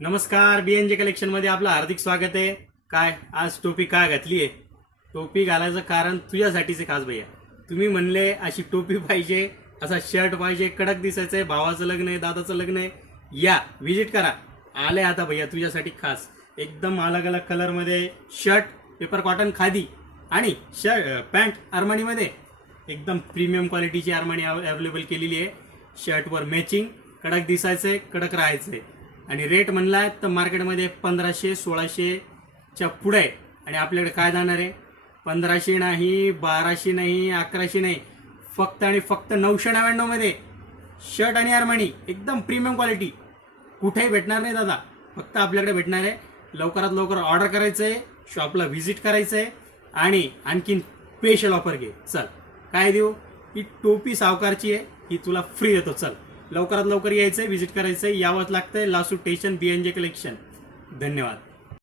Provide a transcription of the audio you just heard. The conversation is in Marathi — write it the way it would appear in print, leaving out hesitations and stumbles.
नमस्कार, बीएनजे कलेक्शन मध्ये आपलं हार्दिक स्वागत आहे। काय आज टोपी काय घातली आहे? टोपी घालायचं कारण तुझ्यासाठीच आहे खास भैया। तुम्ही म्हणले अशी टोपी पाहिजे, असा शर्ट पाहिजे, कडक दिसायचंय, भावाचं लग्न आहे, दादाचं लग्न आहे, या विजिट करा। आले आता भैया तुझ्यासाठी खास एकदम अलग अलग कलर मध्ये शर्ट, पेपर कॉटन खादी आणि शर्ट पॅन्ट अरमानी मध्ये एकदम प्रीमियम क्वालिटीची अरमानी अवेलेबल केलेली आहे। शर्टवर मॅचिंग, कडक दिसायचंय, कडक राहायचंय आणि रेट म्हणलाय तर मार्केटमध्ये 1500-1600च्या पुढे आहे आणि आपल्याकडे काय जाणार आहे? 1500 नाही, 1200 नाही, 1100 नाही, फक्त आणि फक्त 999 मध्ये शर्ट आणि अरमानी एकदम प्रीमियम क्वालिटी। कुठेही भेटणार नाही दादा, फक्त आपल्याकडे भेटणार आहे। लवकरात लवकर ऑर्डर करायचंय, शॉपला व्हिजिट करायचंय आणि आणखीन स्पेशल ऑफर घे। चल काय देऊ? ही टोपी सावकारची आहे, ही तुला फ्री देतो। चल लवकरात लवकर यायचंय, व्हिजिट करायचंय, यावंच लागतंय। लासू स्टेशन, बीएनजे कलेक्शन। धन्यवाद।